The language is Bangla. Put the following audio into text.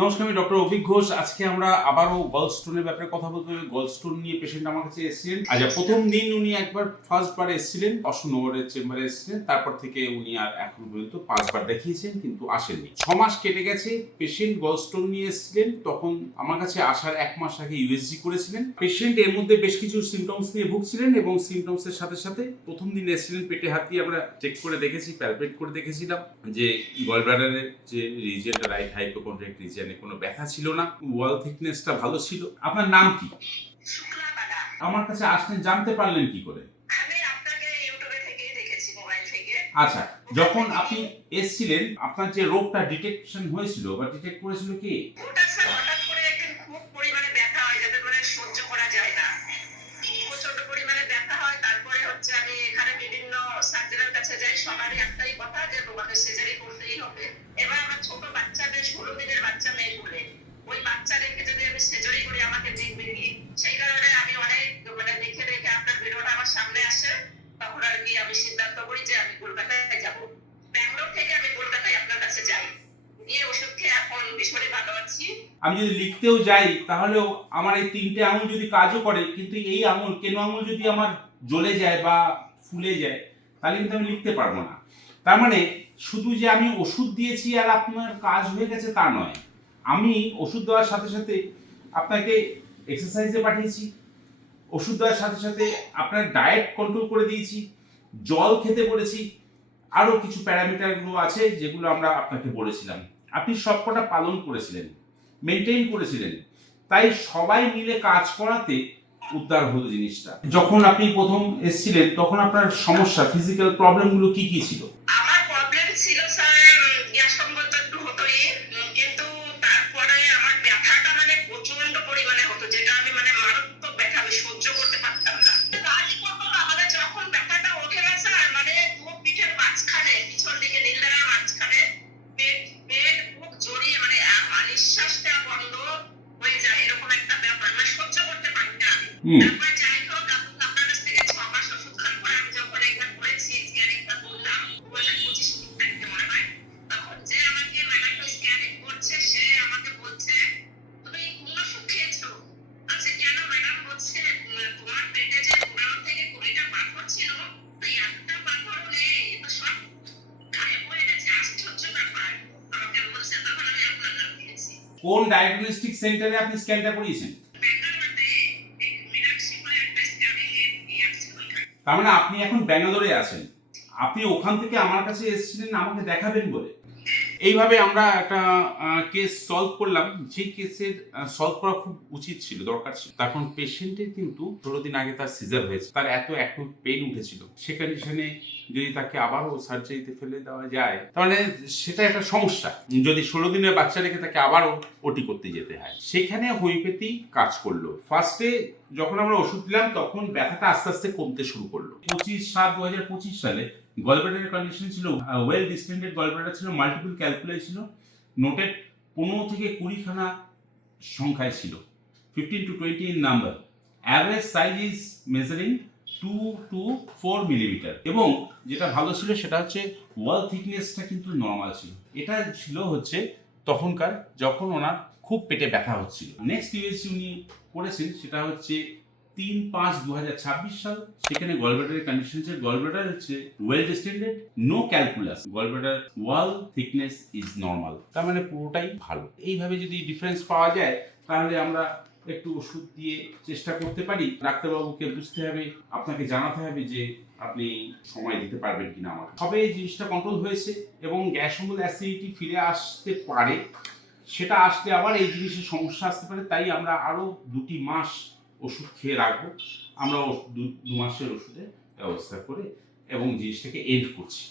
নমস্কার, আমি ডক্টর অভিক ঘোষ। আজকে আমরা আবারও গলস্টোনের ব্যাপারে কথা বলতে হবে। গলস্টোন নিয়ে পেশেন্ট আমার কাছে এসেছিলেন। আচ্ছা, প্রথম দিন উনি একবার ফার্স্টবার এসেছিলেন, অশোকনগরের চেম্বারে এসেছিলেন। তারপর থেকে উনি আর এখন পর্যন্ত 5বার দেখিয়েছেন, কিন্তু আসেননি। 6 মাস কেটে গেছে। পেশেন্ট গলস্টোন নিয়ে এসেছিলেন, তখন আমার কাছে আসার 1 মাস আগে ইউএসজি করেছিলেন। পেশেন্ট এর মধ্যে বেশ কিছু সিমটমস নিয়ে ভুগছিলেন এবং সিমটমসের সাথে সাথে প্রথম দিন এসেছিলেন, পেটে হাত দিয়ে আমরা চেক করে দেখেছি, প্যালপেট করে দেখেছিলাম যে গলব্লাডারের যে রিজিয়নটা, রাইট হাইপোকন্ড্রিয়াক রিজিয়নে কোনো ব্যথা ছিল না, ওয়াল থিকনেসটা ভালো ছিল। আপনার নাম কি? শুক্লাপাড়া। আমার কাছে আসলেন, জানতে পারলেন কি করে? আমি আপনাকে ইউটিউবে থেকেই দেখেছি, মোবাইল থেকে। আচ্ছা, যখন আপনি এসেছিলেন, আপনার যে রোগটা ডিটেকশন হয়েছিল বা ডিটেক্ট করেছিল কি? ওটা স্যার হঠাৎ করে একদিন খুব পরিমাণে ব্যথা হয়, যাতে মানে সহ্য করা যায় না, প্রচন্ড পরিমাণে ব্যথা হয়। তারপরে হচ্ছে আমি এখানে বিভিন্ন সার্জনের কাছে যাই, সবারই একটাই কথা যে তোমাকে সার্জারি করতেই হবে। এবার আমার ছোট বাচ্চা, বেশ 16 দিনের বাচ্চা মেয়ে বলে, ওই বাচ্চা রেখে যদি আমি সার্জারি করি আমাকে দেখবে কি, সেই কারণে আমি অনেক মানে দেখে দেখে আপনার ভিডিওটা আমার সামনে আসে, তখন আর কি আমি সিদ্ধান্ত করি যে আমি কলকাতায় যাব। ব্যাঙ্গালোর থেকে আমি কলকাতায় আপনার কাছে যাই, গিয়ে ওষুধ খেয়ে এখন ভীষণই ভালো আছি। আমি যদি লিখতেও যাই, তাহলেও আমার এই 3টে আঙুল যদি কাজও করে, কিন্তু এই আঙুল, কেন আঙুল যদি আমার জ্বলে যায় বা ফুলে যায়, তাহলে কিন্তু আমি লিখতে পারবো না। তার মানে শুধু যে আমি ওষুধ দিয়েছি আর আপনার কাজ হয়ে গেছে তা নয়। আমি ওষুধ দেওয়ার সাথে সাথে আপনাকে এক্সারসাইজে পাঠিয়েছি, ওষুধ দেওয়ার সাথে সাথে আপনার ডায়েট কন্ট্রোল করে দিয়েছি, জল খেতে বলেছি, আরও কিছু প্যারামিটারগুলো আছে যেগুলো আমরা আপনাকে বলেছিলাম। আপনি সবকটা পালন করেছিলেন, মেনটেন করেছিলেন। তাই সবাই মিলে কাজ করাতে উদ্ধার হলো জিনিসটা। যখন আপনি প্রথম এসেছিলেন, তখন আপনার সমস্যা, ফিজিক্যাল প্রবলেমগুলো কি কি ছিল? আমার প্রবলেম ছিল স্যার, গ্যাস অম্বল তো একটু হতোই, কিন্তু তারপরে আমার ব্যথাটা মানে প্রচন্ড পরিমাণে হতো, যেটা আমি মানে মারাত্মক ব্যথা, আমি সহ্য করতে পারতাম না। কাজই করতো না, মানে যখন ব্যথাটা ওঠে না স্যার, মানে পুরো পিঠের মাঝখানে, পিছন দিকে নীলদারার মাঝখানে পেট পেট বুক জড়িয়ে মানে নিঃশ্বাসটা বন্ধ হয়ে যায়, এরকম একটা ব্যাপার, মানে সহ্য করতে পারি না আমি। তারপরে যাই হোক, আপনার কাছ থেকে 6 মাস ওষুধ খাওয়ার পরে আমি যখন এটা করেছি, স্ক্যানিংটা করলাম 2025 তারিখে মনে হয়, তখন যে আমাকে ম্যালাটো স্ক্যানিং করছে সে আমাকে বলছে, তুমি কোন ওষুধ খেয়েছো? আচ্ছা কেন ম্যাডাম? বলছে তোমার পেটে যে 15 থেকে 20টা পাথর ছিল, ওই একটা পাথরও নেই, এ তো সব গায়েব হয়ে গেছে, আশ্চর্য ব্যাপার। আমাকে বলছে, তখন আমি আপনার নাম দিয়েছি। কোন ডায়াগনস্টিক সেন্টারে আপনি স্ক্যানটা করিয়েছেন? ব্যাঙ্গালোরে এই মীনাক্ষী বলে একটা স্ক্যানিং এর আছে ওইখানে। তার মানে আপনি এখন ব্যাঙ্গালোরে আছেন। আপনি ওখান থেকে আমার কাছে এসেছিলেন আমাকে দেখাবেন বলে। এইভাবে আমরা একটা কেস সলভ করলাম, যে কেসের সলভ করা খুব উচিত ছিল, দরকার ছিল। তখন পেশেন্টের কিন্তু 16 দিন আগে তার সিজার হয়েছে, তার এত অ্যাকুট পেইন উঠেছিল। সে কন্ডিশনে যদি তাকে আবারও সার্জারিতে ফেলে দেওয়া যায়, তাহলে সেটা একটা সমস্যা। যদি 16 দিনের বাচ্চা রেখে তাকে আবারও ওটি করতে যেতে হয়, সেখানে হোমিওপ্যাথি কাজ করলো। ফার্স্টে যখন আমরা ওষুধ দিলাম, তখন ব্যথাটা আস্তে আস্তে কমতে শুরু করলো। 25/7/2025 সালে গলব্লাডারের কন্ডিশন ছিল ওয়েল ডিস্টেন্ডেড গলব্লাডার ছিল, মাল্টিপল ক্যালকুলাই ছিল, নোটেড 15 থেকে 20 খানা সংখ্যায় ছিল, 15 to 20 in number. Average size is measuring 2 to 4 millimetre. এবং যেটা ভালো ছিল সেটা হচ্ছে ওয়াল থিকনেসটা কিন্তু নর্মাল ছিল। এটা ছিল হচ্ছে তখনকার, যখন ওনার খুব পেটে ব্যথা হচ্ছিল। নেক্সট ইউএসজি উনি করেছেন, সেটা হচ্ছে 3/5/2026 সাল। সেখানে গলব্লাডারের কন্ডিশন হচ্ছে, গলব্লাডার হচ্ছে well distended, no calculus, gallbladder wall thickness is normal. তার মানে পুরোটাই ভালো। এইভাবে যদি ডিফারেন্স পাওয়া যায়, তাহলে আমরা একটু ওষুধ দিয়ে চেষ্টা করতে পারি। ডাক্তারবাবুকে বুঝতে হবে, আপনাকে জানাতে হবে যে আপনি সময় দিতে পারবেন কিনা আমাকে। তবে এই জিনিসটা কন্ট্রোল হয়েছে এবং গ্যাস অম্বল, অ্যাসিডিটি ফিরে আসতে পারে। সেটা আসলে আবার এই জিনিসের সমস্যা আসতে পারে। তাই আমরা আরও 2টি মাস ওষুধ খেয়ে রাখবো। আমরা 2 মাসের ওষুধের ব্যবস্থা করে এবং জিনিসটাকে এন্ড করছি।